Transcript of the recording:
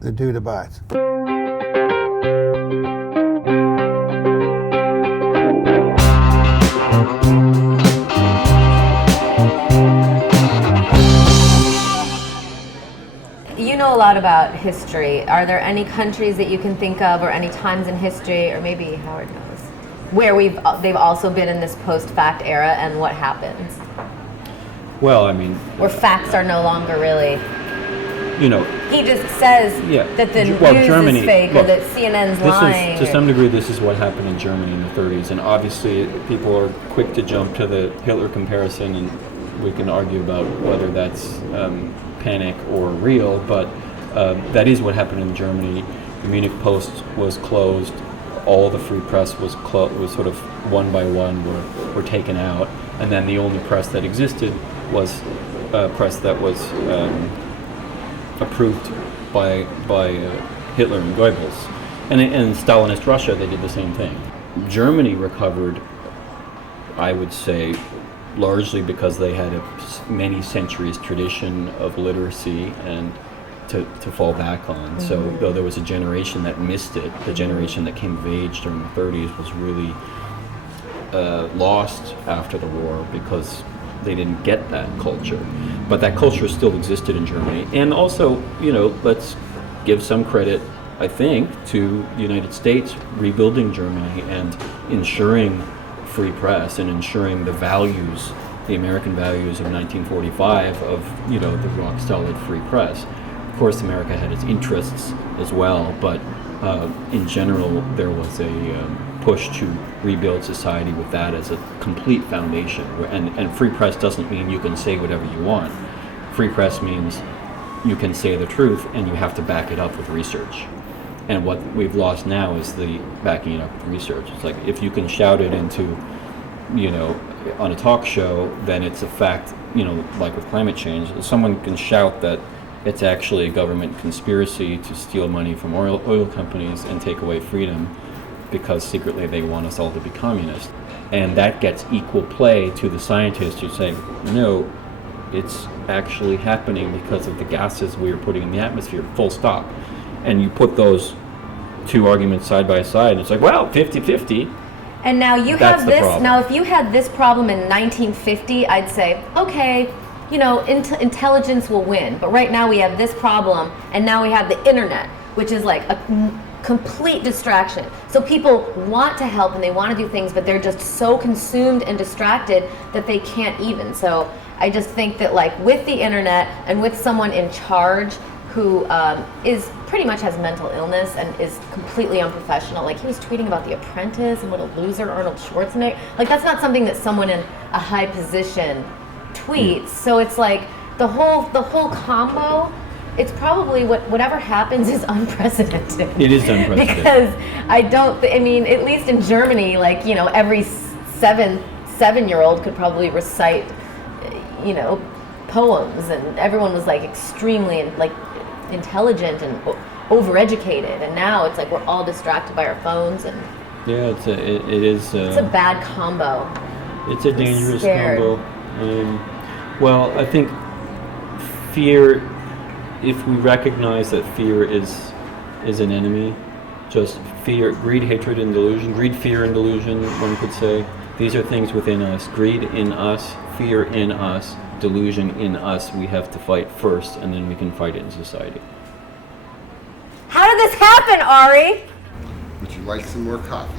the dude abides. You know a lot about history. Are there any countries that you can think of, or any times in history, or maybe Howard knows, where they've also been in this post-fact era, and what happens? Well, I mean, where facts are no longer really. You know, he just says that the news Germany, is fake, or that CNN's lying. To some degree, this is what happened in Germany in the 30s, and obviously people are quick to jump to the Hitler comparison, and we can argue about whether that's panic or real, but that is what happened in Germany. The Munich Post was closed. All the free press was sort of one by one were taken out, and then the only press that existed was press that was approved by Hitler and Goebbels. And in Stalinist Russia, they did the same thing. Germany recovered, I would say, largely because they had a many centuries tradition of literacy and to fall back on. Mm-hmm. So though there was a generation that missed it, the generation that came of age during the 30s was really lost after the war because they didn't get that culture. But that culture still existed in Germany. And also, you know, let's give some credit, I think, to the United States rebuilding Germany and ensuring free press and ensuring the values, the American values of 1945 of, you know, the rock solid free press. Of course, America had its interests as well, but in general, there was a push to rebuild society with that as a complete foundation. And free press doesn't mean you can say whatever you want. Free press means you can say the truth and you have to back it up with research. And what we've lost now is the backing it up with research. It's like if you can shout it into, you know, on a talk show, then it's a fact, you know, like with climate change. Someone can shout that it's actually a government conspiracy to steal money from oil companies and take away freedom because secretly they want us all to be communist. And that gets equal play to the scientists who say, no, it's actually happening because of the gases we are putting in the atmosphere, full stop. And you put those two arguments side by side, and it's like, well, 50-50. And now you That's have this, problem. now if you had this problem in 1950, I'd say, okay, you know, intelligence will win. But right now we have this problem, and now we have the internet, which is like a complete distraction. So people want to help and they want to do things, but they're just so consumed and distracted that they can't even. So I just think that, like, with the internet and with someone in charge who is pretty much has mental illness and is completely unprofessional. Like, he was tweeting about The Apprentice and what a loser Arnold Schwarzenegger. Like, that's not something that someone in a high position tweets. So it's like the whole combo. It's probably whatever happens is unprecedented. It is unprecedented. Because I mean, at least in Germany, like, you know, every seven-year-old could probably recite, you know, poems, and everyone was like extremely like intelligent and overeducated. And now it's like we're all distracted by our phones, and yeah, it is. It's a bad combo. It's a dangerous combo. Well, I think fear. If we recognize that fear is an enemy, just fear, greed, hatred, and delusion, greed, fear, and delusion, one could say, these are things within us. Greed in us, fear in us, delusion in us, we have to fight first, and then we can fight it in society. How did this happen, Ari? Would you like some more coffee?